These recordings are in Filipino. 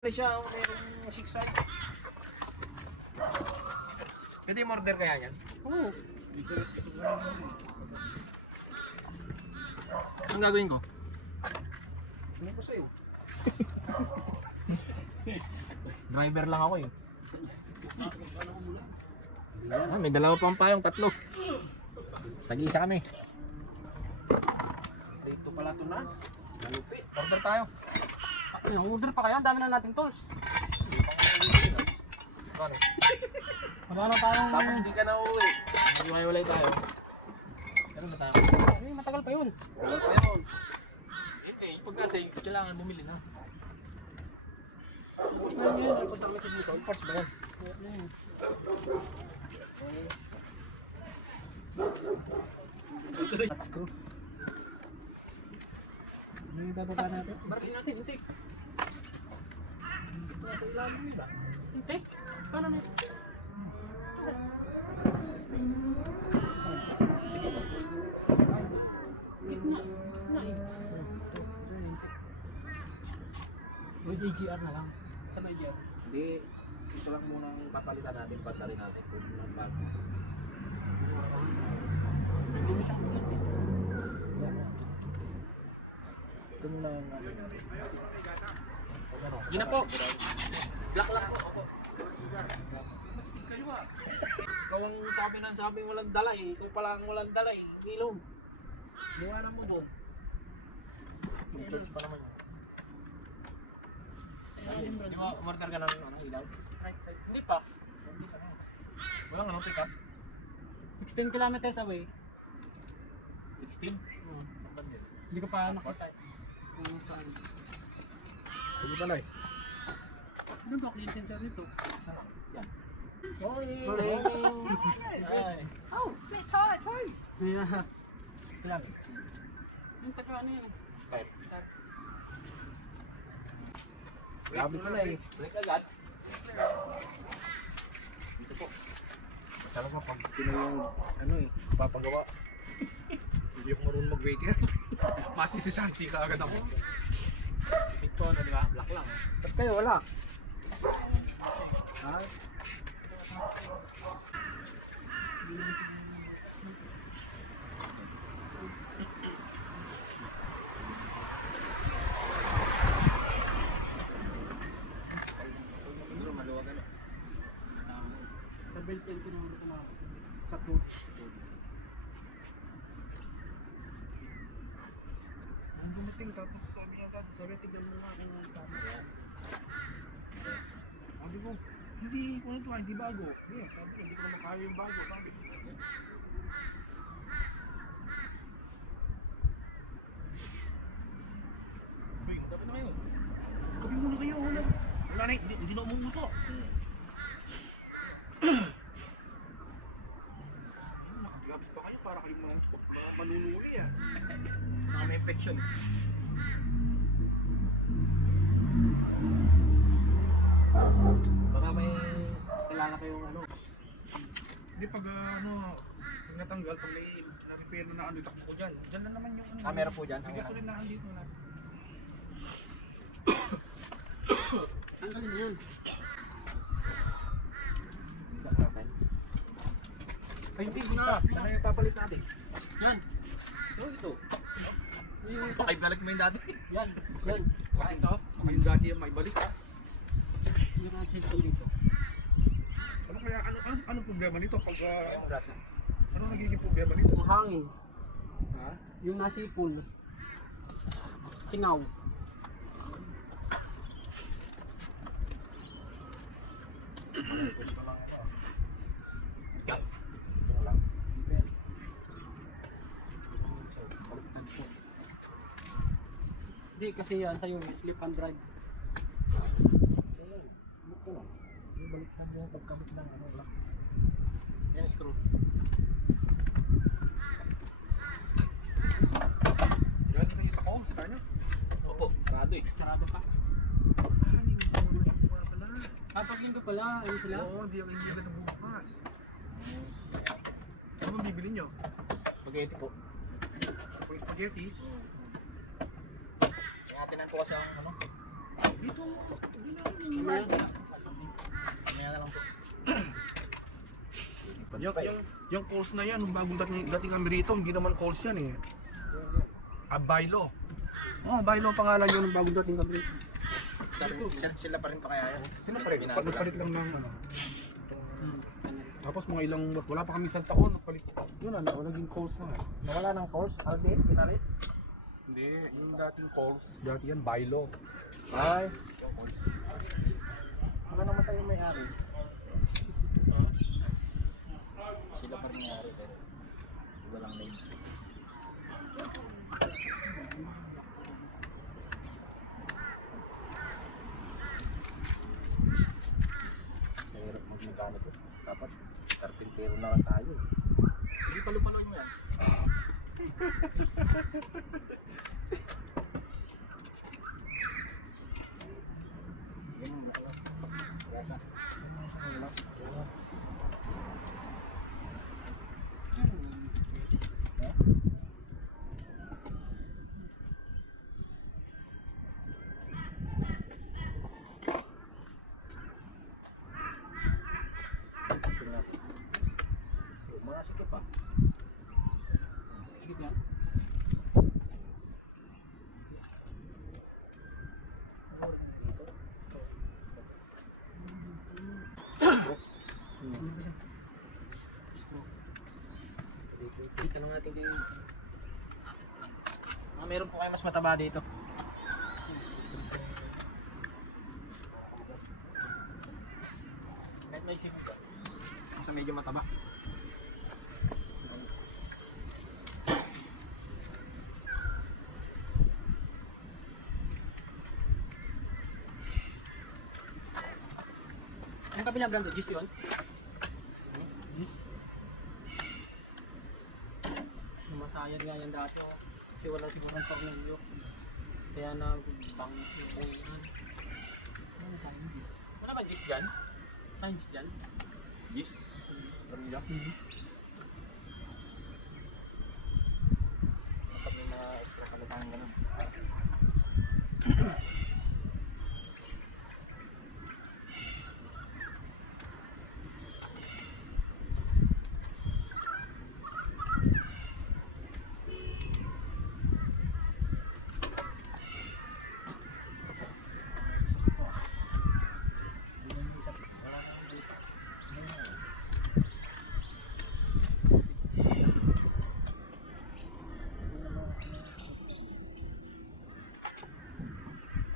May siya, merong 6 side. Pwede order kaya yan? Oo. Anong gagawin ko? Ano ko sa'yo? Driver lang ako eh. Ah, may dalawa pang payong, 3. Sagisa kami. Dito pala ito na. Malupit. Order tayo. Order pa kaya? Ang dami na nating tools. Ano? Wala na tayong... Tapos hindi ka na uwi. Mag-iwalay tayo. Pero na tayo. Ay, matagal pa yun. Wala pa yun. Hindi, pag nasa kailangan bumili na. Ano yun? Punta kami sa dito. First ba yan? Let's go. Ano yung bababa natin? Barasin natin, intake. Intake? Paano na? With AGR na lang. Saan AGR? Hindi, ito lang muna ang papalitan natin, pagdali natin kung ang bago. Hindi siya kulit eh. Ito muna ang ano natin. Yun na po. Black lang po. Kayo ba? Ikaw ang sabi walang dala eh. Ikaw pala ang walang dala eh. Ilong. Iwanan mo doon. Church pa naman yun. Di ba order ka ng ilaw? Right side. Hindi pa. Walang ano, pick up? 16 kilometers away. 16? Hindi ko pa nakita eh. Hindi pala eh. Ano ba clean sensor nito? Yan. Ay. Oh, may toy! Yeah. Ilan? Yung taga ano yan eh. Type. Grabe pala eh. Balik agad. Dito po. Sana sa pag Ano eh, papagawa. hindi ako marunong mag-waker. Masi si Santi ka agad ako. Ito ano di ba? Black lang. Ba't kayo wala? Ha? Sa belt yan kinuha ko na sa food. Ang dumating tapos sabi niya agad, sabi tignan mo nga kung tama yan. Sabi ko, hindi ko na ito, hindi bago. Yes, sabi ko, hindi ko na makaya yung bago. Sabi ko, ay, dapat na kayo. Gabi muna kayo, wala. Wala na, hindi na umuuso. Nakagloves pa kayo para kayong mga manunuli ah. Mga may infection. Baka may kailangan kayong ano. Hindi pag pag natanggal, pag may na-repair na ano, takbo ko dyan. Dyan na naman yung ano. Ah, meron po dyan? May gasolinahan dito na. Ang galing yun. Ay, hindi na. Sana yung papalit natin. Yan. Ito. Yung Baka ibalik mo yung dati. yan. Yan. Baka ito. Baka yung dati yung maibalik. Yung outside ko dito. Ano kaya, anong problema nito pag, ano nagiging problema nito? Yung hangin. Ha? Yung nasipol. Singaw. Manipos ko lang ako. Hindi kasi yan sa'yo slip and drive. Ito lang. Yung balik lang yung pagkamit ng ano lang. Yan screw. Galing kayo sa Combs, Carno? Opo, sarado eh. Sarado pa. Hindi mo lang po pala. Pag linggo pala, ayun sila. Oo, hindi agad nabubukas. Ano bang bibili nyo? Spaghetti po. Pag spaghetti? Tinatin ko kasi ang ano. Dito, hindi na Mamaya na lang po. yung calls na yan, bagong dating kami rito, hindi naman calls yan eh. Baylo. Oh, Baylo ang pangalan yun ng bagong dating kami rito. Sila pa rin pa kaya yan? Sino pa rin? Nagpalit lang ng ano. Tapos mga ilang, wala pa kami isang taon, nagpalit. Yun na, naging calls na. Nawala ng course, Aldi, pinalit. Hindi, yung dating calls, dati yan, Baylo. Ay. Baka namatay yung may-ari. Sila pa rin may-ari pero walang name. Mahirap mag-mechanic eh. Dapat karpintero na lang tayo. Hindi pa lupa nun yan. Mga sikip pa. Sikip yan. Tanong natin din. Meron po kayo mas mataba dito. May sikip pa. Kasi medyo mataba. Ang kabilang brand, Gis yun? Gis? Masayad nga yan dati oh. Kasi wala siguro ng tornilyo. Kaya nagbang yung buhay yun. Ano tayong Gis? Wala ba Gis dyan? Tayong Gis dyan? Gis? Tornilyo? Kapag may mga extra kalatahan ganun.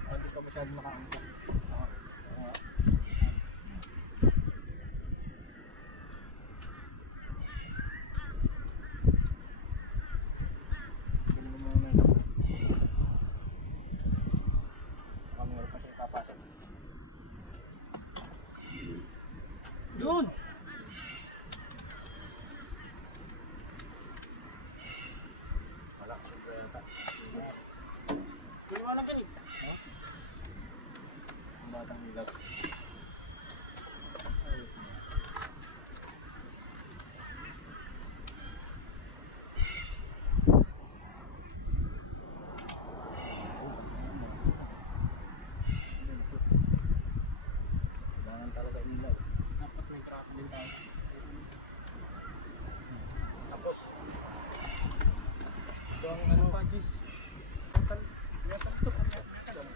Hindi ka masyado makaangkat. Yun! Wala. Liwanag yan eh. Ang batang hilat. Kailangan talaga ilaw. Dapat may trasa din tayo. Tapos, ito ang Ano ano, pa Gis?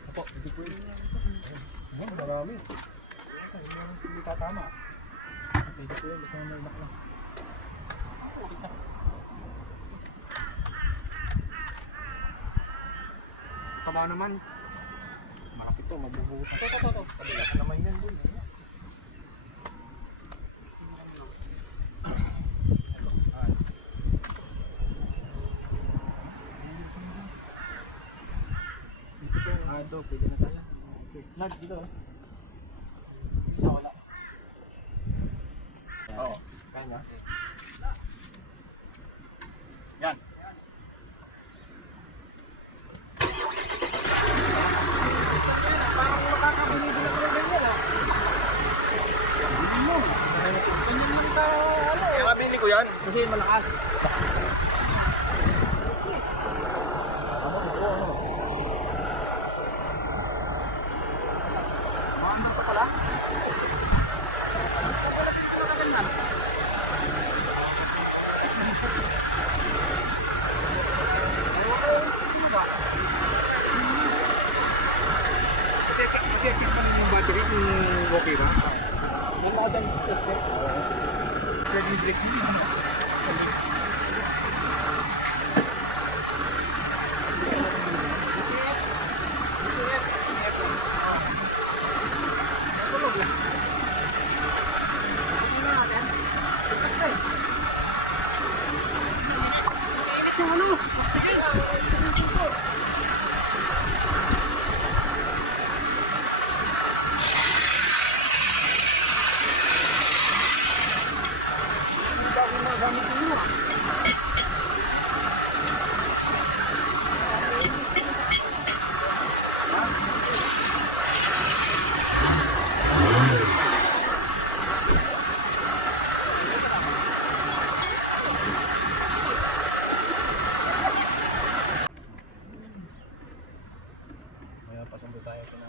Opo, hindi ko yun yan. Oh, marami. Hindi tatama. Pwede ko yun, gusto mo may bakla. Taba naman. Malaki to, mabubuhat. Ito. Kabilat naman yan dun. Ito, pwede na tayo. Nag, dito oh. Isa wala. Oo. Kanya. Yan. Parang makakabili din ako ng ganyan ah. Ganyan lang ka, ano. Kaya kabili ko yan. Kasi malakas. Ano, totoo, ano. pala. Wala din ko kaganyan. I-check pa rin yung battery kung okay ba? Yung mga ganyan. Check yung brake. Kaya pasundo tayo sa na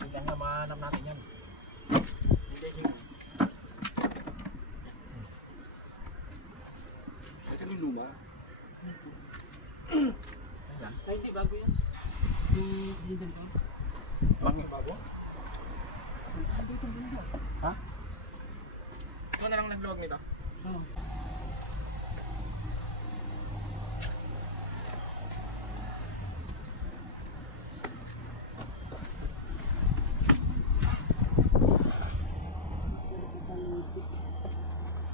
Tingnan nga, mahanap natin yan. ito yung luma. Ay, hindi, bago yan. Yung season ko. Bago? Ha? Ikaw na lang nagluwag nito? Oo.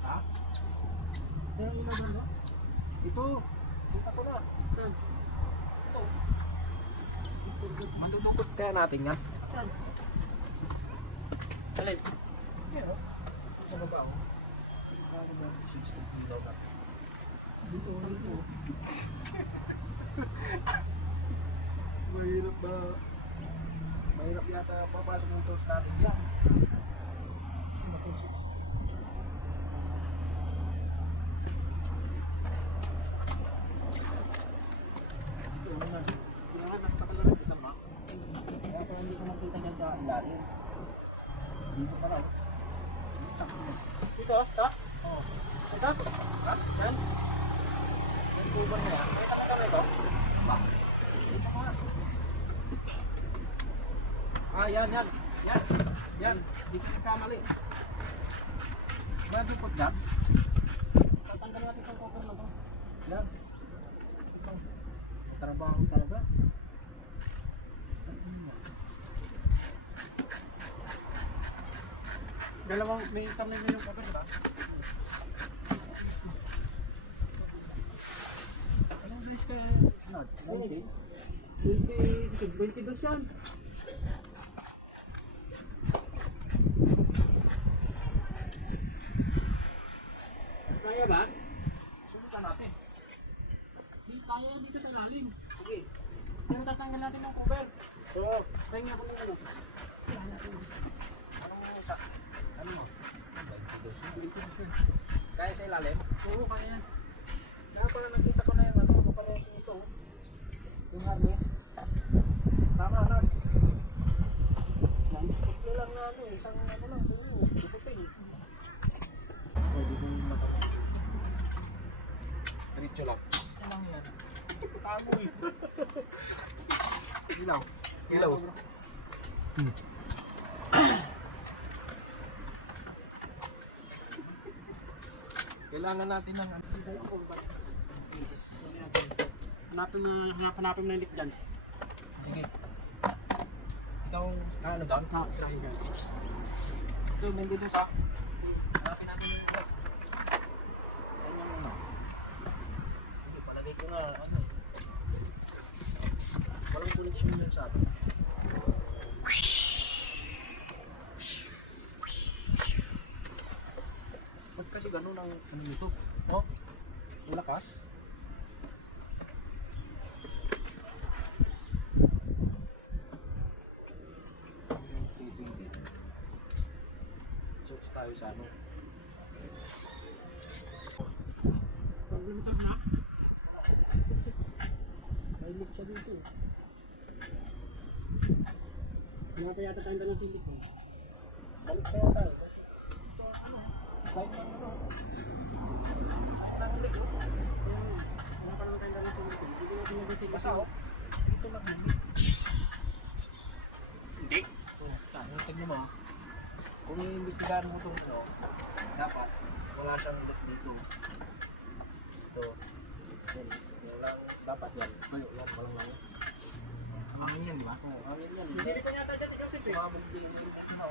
Ha? Kaya yung mga ba? Ito. Kita ko na. Saan? Mandudukot kaya natin yan. Saan? Alin? Yan o. Sa baba o. Ano ba? 16 kilo na. Dito, dito. Mahirap ba? Mahirap yata papasok ng tools natin yan. Kaya nakapagalaran kita, ma. Kaya kung hindi ko nakita dyan sa ilalim. Dito pa raw. Dito, ta? Oo. Ito? Ha? Yan? Yan po ba niya? Nakita ka kami ito? Ba? Ito ka. Ah, yan, yan. Yan. Yan. Di ka kamali. Madukot yan. Tatanggalin natin itong cover na to. Yan. Trabaho talaga. Dalawang, may tamlin na yung cover, ba? Anong guys ka? Ano? Hindi. 22 yan. Kaya ba? Subukan natin. Hindi kaya dito sa lalim. Sige. Yung tatanggal natin ng cover. Oo. Kaya nga kung ano. Anong isa? Ano mo? Kaya sa ilalim? Oo, kaya yan. Kaya pala nakita ko na yung ano, kapareho ito. Yung harness. Tama na. Paglo lang na ano, isang ano lang, duputin. Pwede kong matapos. Diretso lang. Ito lang yan. Tamoy. Ilaw. Ilaw. Kailangan natin ng ano. Hanapin na yung lip dyan. Sige. Ikaw, ano doon? Ha, try dyan. So, nandito sa... Hanapin natin yung oras. Saan yung ano? Sige, palagay ko nga, ano. Walang connection yun sa atin. Ba't kasi ganun ang ano nito? Oh, malakas. Search tayo sa ano. Pag ganito na. May lip siya dito. dito. Wala pa yata tayong dalang silik eh. Balik pa yata eh. Ito ano, side lang ano. Side lang ulit. Wala pa naman tayong dalang silik eh. Hindi natin yung silik. Basta oh. Ito lang. Hindi. Saan? Tignan mo. Kung iimbestigahan mo itong ano, dapat wala siyang ilas dito. Ito. Yan. Walang dapat yan. Ay, yan. Walang lang. Hangin yan, di ba? Oo, hangin yan. Hindi pa yata dyan si Joseph eh. Sumabog din yung ano.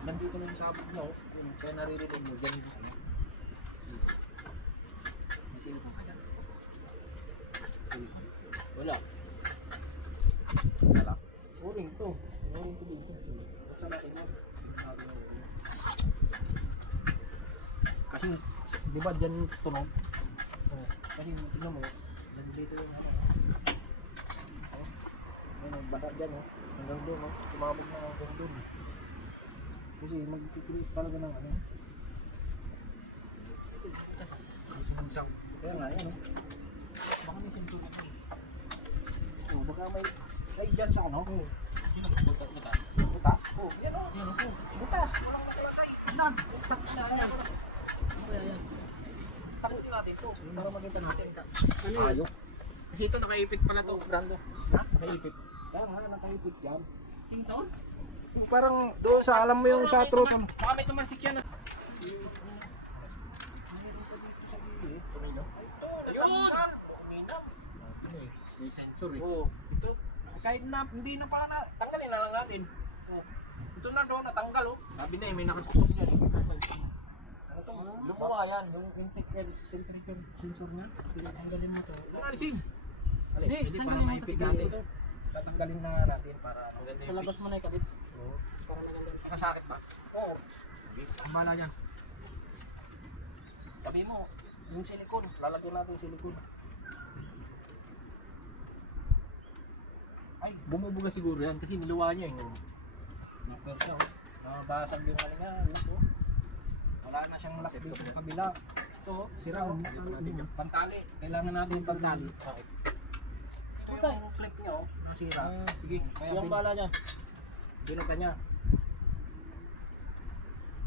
Nandito na yung sabog niya oh. Kaya naririnig mo dyan yung ano. May silikon ka dyan. Silikon. Wala. Wala. Uring to. Uring to dito. Basta natin mo. Kasi, di ba dyan yung tunog? Oh, kasi tignan mo, nandito yung ano. Oh, ayun, baka dyan oh. Hanggang doon oh. Sumabog na hanggang doon. Kasi magtitilis talaga ng ano. Kaya nga, yan oh. Baka may sensor ito. Oh, baka may dyan sa ano. Oh. Butas. Butas? Oh, yan oh. Yan oh. Butas. Walang nakalagay. Nan. Butas na yan. Takot natin to. Para makita natin. Ano yun? Ayok. Kasi ito nakaipit pala to. Brando. Ha? Nakaipit. Kaya nga, nakaipit yan. Ito? Parang doon sa alam mo yung sa throat. Baka may tumansik yan. Ayun! May sensor eh. Oo. Ito. Kahit na, hindi na pala na. Tanggalin na lang natin. Oh. Ito na doon, natanggal oh. Sabi na eh, may nakasusok dyan eh. Ano to? Lumawa yan, yung temperature sensor na. Tanggalin mo to. Alisin! Hindi, Hindi, para tanggalin mo maipit to. natin. Tatanggalin na natin para maganda Sa labas mo na ikabit. Oo. Para maganda. Nakasakit ba? Oo. Ang bala dyan. Sabi mo, yung silikon, lalagyan natin yung silikon. Ay, bumubuga siguro yan kasi niluwa niya eh. Nipper siya oh. Nabasag yung ano niya, ano. Wala na siyang lock dito sa kabila. Ito, sira oh. Pantali. Kailangan natin yung pantali. Bakit? Ito yung clip niya oh. Nasira. Sige, kaya yung bala niya. Binuka niya.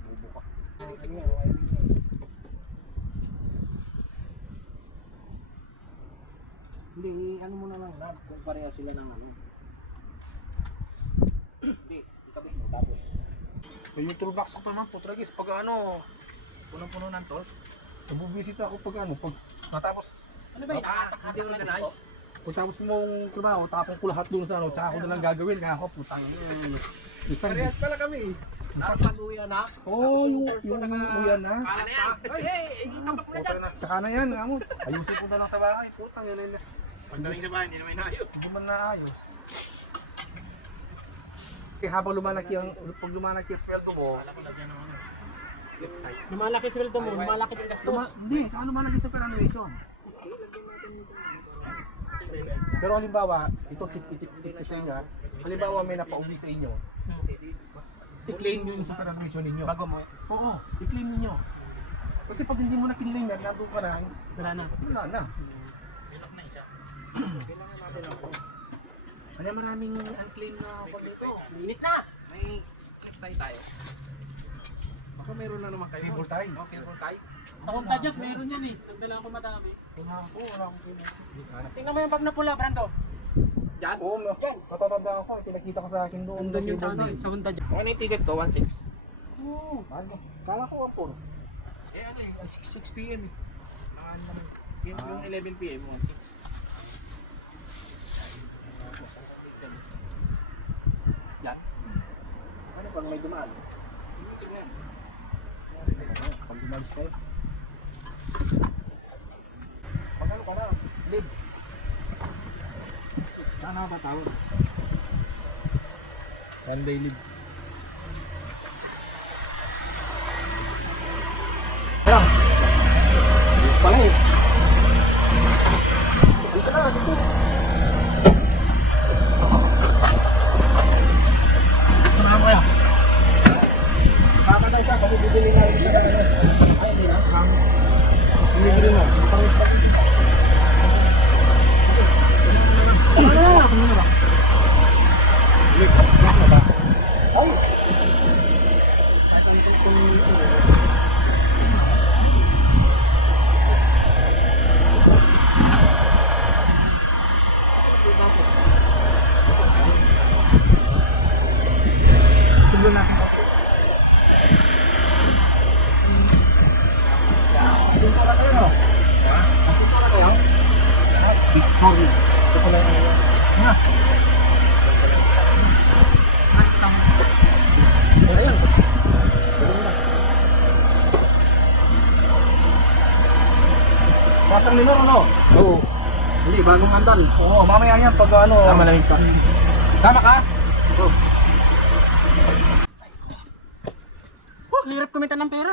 Bubuka. Binuka niya. Hindi, ano mo na lang lab kung pareha sila ng ano. Hindi, ikabi mo tapos. Yung toolbox ko pa naman, putragis. Pag ano, punong-puno ng tools, nabubisita ako pag ano, pag natapos, Ano ba yun? Hindi organized. pag tapos mong trabaho, tapong ko lahat dun sa ano, tsaka ako na lang gagawin, kaya ako, putang. Isang Parehas pala kami. Nakapag-uya na. Oo, yung uyan na. Ano yan? Hey, tapat mo na dyan. Tsaka na yan, amo. Ayusin ko na lang sa bahay, putang yan na. Pagdating sa bahay, hindi naman inayos. Hindi man naayos. Kaya habang lumalaki ang, pag lumalaki ang sweldo mo, Lumalaki sweldo mo, lumalaki din gastos. hindi, saka lumalaki sa peranation. Pero halimbawa, ito tip-tip-tip sa inyo, halimbawa may napauwi sa inyo, i-claim nyo yung sa peranation ninyo. Bago mo. Oo, i-claim ninyo. Kasi pag hindi mo na kinlaim yan, nandun ka na, Wala na. wala na. Tulak na isa. Kailangan natin ako. Kaya maraming unclaim na pag dito. Minit na! May clip tayo. Baka meron na naman kayo. Cable tie. Okay, cable tie. Sa Contagious, meron yan eh. Nagdala ako madami. Wala akong cable. Tingnan mo yung bag na pula, Brando. Diyan? Oo, matatanda ako. Pinakita ko sa akin doon. Nandun yung sa ano, sa Contagious. Ano yung ticket ko? 1.6? Oo. Ano? Kala ko 1.4. Eh ano eh, 6 p.m. eh. Yung 11 p.m. 1.6. Yan. Ano pag may dumaan? Tingnan. Pag dumalis kayo. Pag ano ka na? Lead. Saan na ba tawag? One day lead. Lang. Bilis pala eh. Dito na, dito. Saan mo kaya? Baka daw siya, kasi bibili na rin sa kanila. Ay, hindi na. Bibili na. Pangis pa. tapos. Tulo na. Punta na kayo, no? Ha? Punta na kayo? Victory. Ito pala yung ano. Ha? Ayan. Pasang minor ano? Oo. Hindi, bagong andal. Oo, mamaya yan pag ano. Malamig pa. Tama ka? Oh, hirap kumita ng pera.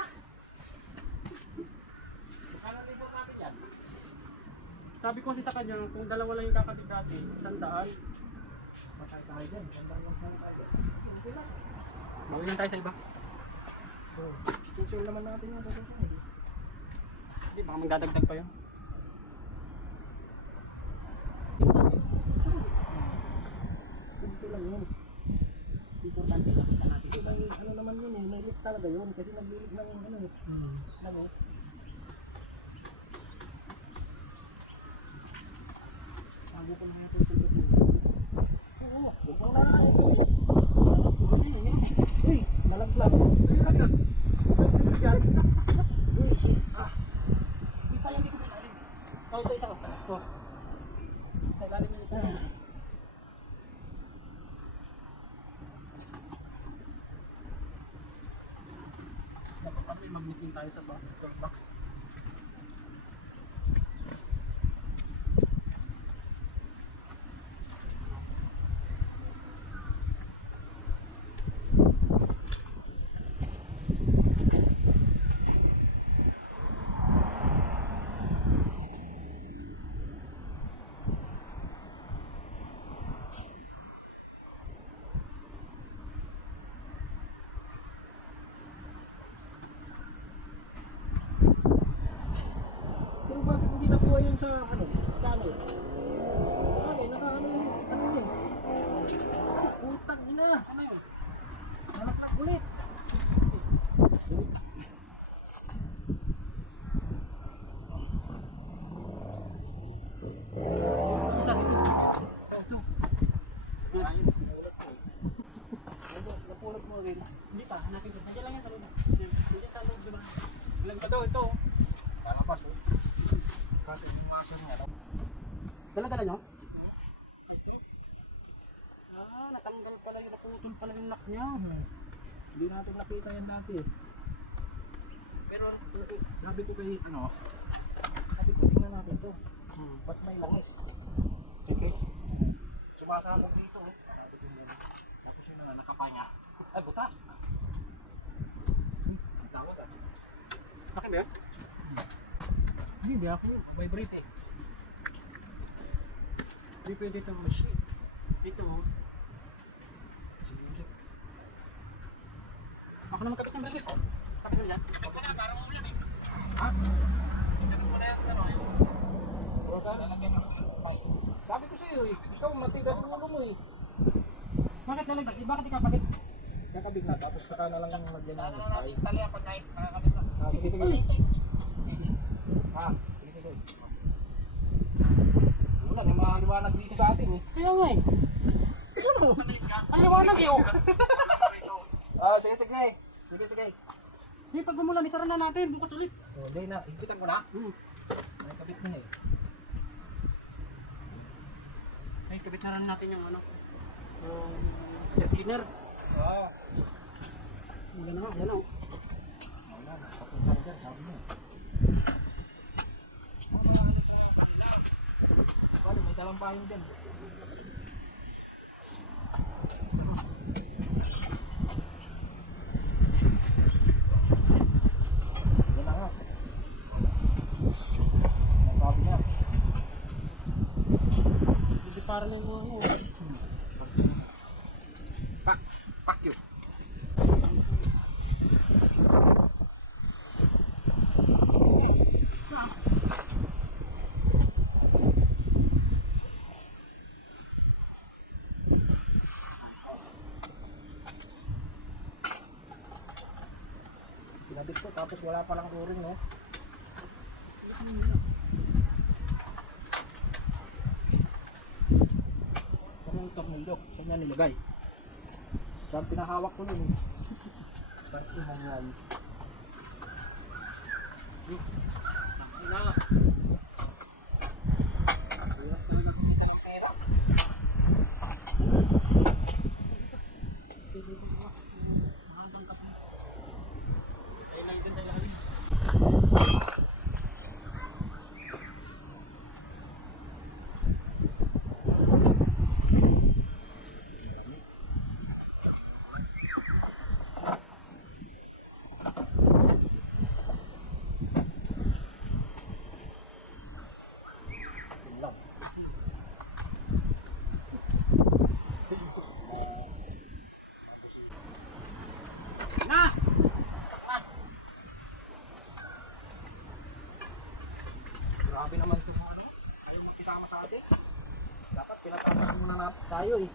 Sabi ko kasi sa kanya, kung dalawa lang yung kakatid natin, 100. Matay tayo dyan. Bawi lang tayo sa iba. Susul naman natin yung sasasay. Hindi, baka magdadagdag pa yun. Ito lang yun. Importante nakita natin. Ano naman yun eh, may lift talaga yun. Kasi naglilig ng ano eh. Langis. Bago ko na natin sundot yun. Oo, huwag mo na lang. Uy, malaglag. Kita yung dito sa ilalim. Oh, ito isa ko. Oh. Sa ilalim yung isa. Dapat kami mag-meeting tayo sa box. Pero bakit hindi nakuha yun sa ano, scanner? Scanner, naka ano yung ano eh. Putang ina! Ano yun? Nalaktak ulit! Isa dito. Napulot mo rin. Hindi pa, hanapin ko. Nandiyan lang yan sa loob. Nandiyan sa loob, diba? Ilang ka daw ito. Lalapas oh. Kasi yung maso niya daw. Dala-dala nyo? Okay. Ah, natanggal pala yung naputol pala yung lock niya. Hindi natin nakita yan dati eh. Pero sabi ko kay ano, sabi ko tingnan natin to. Ba't may langis? Okay. Sumasabog dito oh. Sabi ko yun. Tapos yun na nakapanya. Ay butas! Ang tawag ah. Akin ba yun? Hindi ako. Vibrate eh. Hindi pwede ito. Dito. Sige. Ako naman kapit ng brake. Kapit mo yan. Ha? Sabi ko sa'yo eh, ikaw matigas ang ulo mo eh. Bakit lalagdag? Bakit ikapagit? Kakabig na, tapos saka na lang yung lagyan ng tayo. Sige, sige. Ha? Sige, sige. Wala, may maliwanag dito sa atin eh. Kaya nga eh. Ang liwanag eh oh. Sige, sige. Sige, sige. Hindi, pag bumulan, isara na natin. Bukas ulit. Hindi na, higpitan ko na. May kabit mo na eh. Ay, kabit na rin natin yung ano. Yung air cleaner. Yan na nga, yan o. Wala na, papunta ko dyan, sabi mo. Bali, may dalang payong dyan. Yan na nga. Sabi niya. Hindi parang yung mga ano. Fuck you. Sinabit ko tapos wala palang uring no. yung tornilyo. Saan niya nilagay? Saan pinahawak ko nun eh. Bakit yung mangyari? Na. Hirap talaga kita yung sera. Ayun lang yung dalahin. Na! Grabe naman ito sa ano. Ayaw makisama sa atin. Dapat pinatapos muna na tayo eh.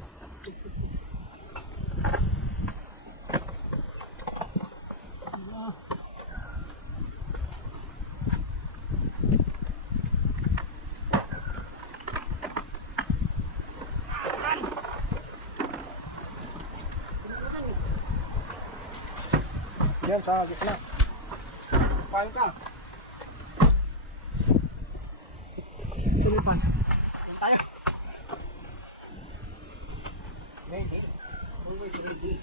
Yan sa gitna. Pain ka. Tulipan. Yan tayo. Ready? Always ready.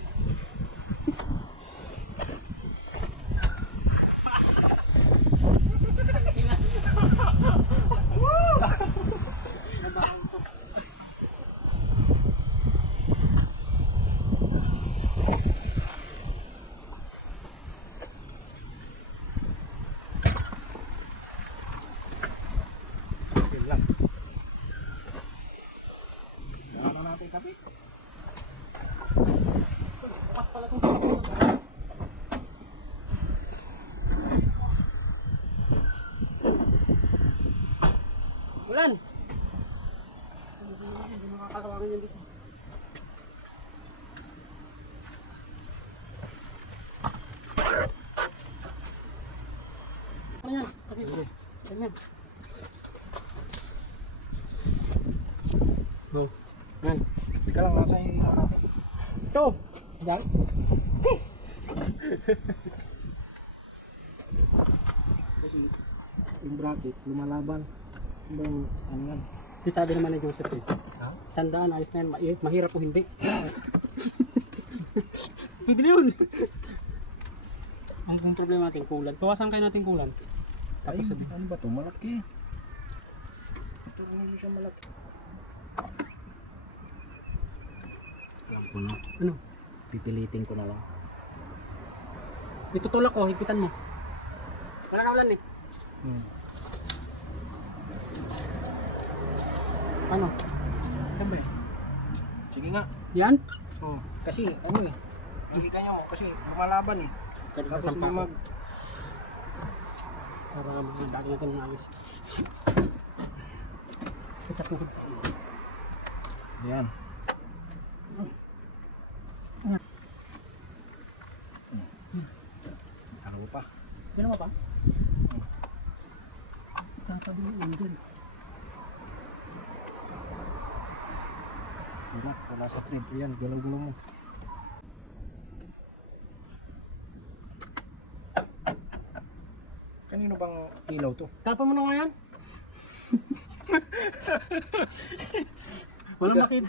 Kapi. Bukas pala itong ulan! Hindi makakatawagan yan dito. Ano yan? Ano yan? No. Yan. Teka lang, nasa yung natin. Ito! Yan. Kasi yung bracket, lumalaban. Yung ano yan. Kasi sabi naman ni Joseph eh. Ha? 100, ayos na yan. Mahirap o hindi. Pwede na yun. Ang problema natin, kulan. Bawasan kayo natin kulan. Tapos sabi. Ano ba ito? Malaki. Ito kung siya malaki. Alam ko na. Ano? Pipilitin ko na lang. Itutulak ko, higpitan mo. Wala ka ulan eh. Ano? Sabi. Sige nga. Yan? Oh, kasi ano eh. Hindi kanya mo kasi lumalaban eh. Tapos Sampa ko. mag Para magdagi natin ng ayos. Kita po. yan. Ano pa? Gano'n pa? Tatabi yung dyan. Wala sa trip. Yan, gulong-gulong mo. Kanino bang ilaw to? Tapon mo na nga yan. Walang makita.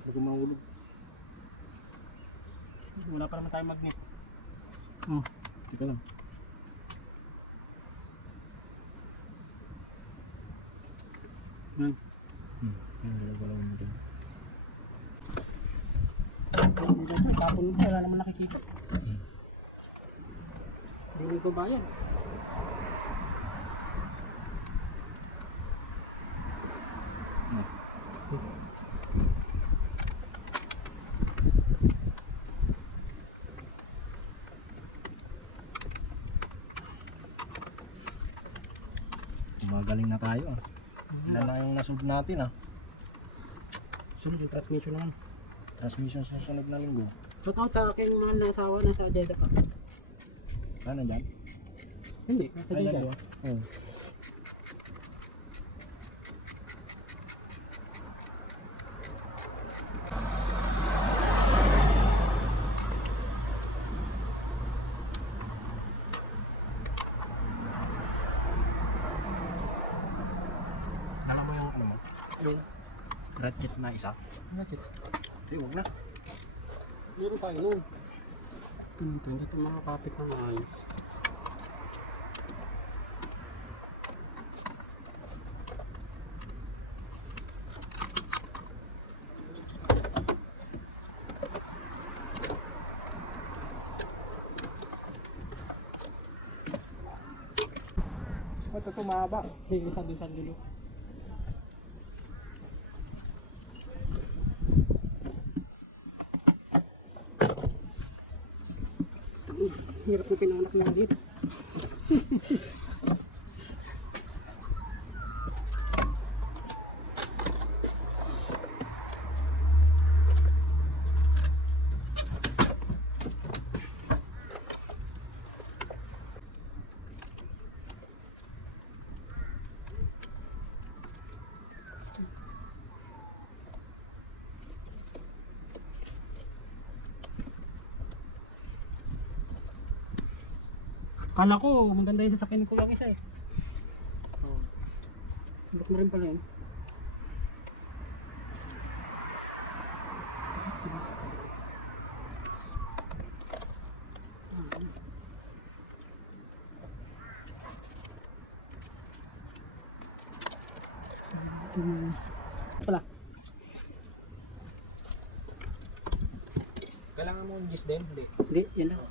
Hindi ko mahulog. Wala pa naman tayo magnet. Teka lang. Yan. Yan, gulong-gulong mo din. Tapon mo, wala naman nakikita. Hindi ko bayad. Magaling na tayo ah. Ilan lang yung nasub natin ah. Sunod yung transmission naman. Transmission sa sunod na linggo. Shout out sa aking mahal na asawa, nasa Jeddah pa. Ano dyan? Hindi, nasa Jeddah. Oo. Yun. Ratchet na isa. Bakit? Hindi, huwag na. Meron tayo nun. Hindi ito makakapit na maayos. Ito tumaba. Hindi, isa dun sa dulo. Hirap na pinanak na dito. Kala ko maganda yung sasakyan ko lang isa eh. Oh. Sulok na rin pala yun. Pala. Kailangan mo yung gis din? Hindi. Hindi, yan lang.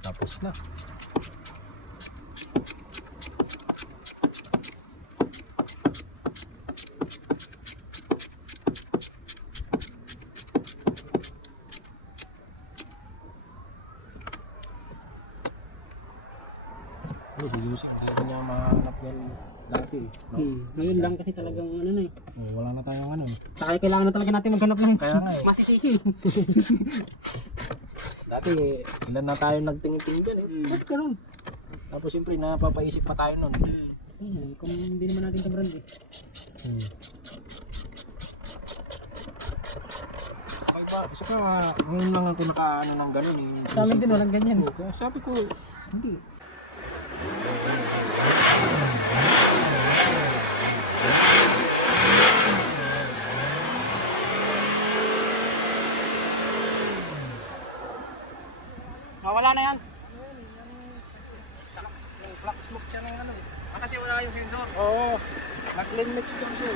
Tapos na. Hindi, si Yusik, hindi ko niya mahanap yan dati eh. No? Ngayon lang kasi talagang ano na eh. Oh, wala na tayong ano eh. Saka kailangan na talaga natin maghanap ng Kaya nga eh. masisisi. Dati ilan na tayo nagtingin-tingin dyan eh. Ba't ganun? Tapos siyempre napapaisip pa tayo nun eh. Kung hindi naman natin ka-brand eh. Okay ba? Saka ngayon lang ako nakaano ng ganun eh. Sa amin din walang ganyan. Oo, kaya sabi ko, hindi. Wala na yan. Black smoke siya ng ano eh. Kasi wala yung sensor. Oo, nag-limit siya siya.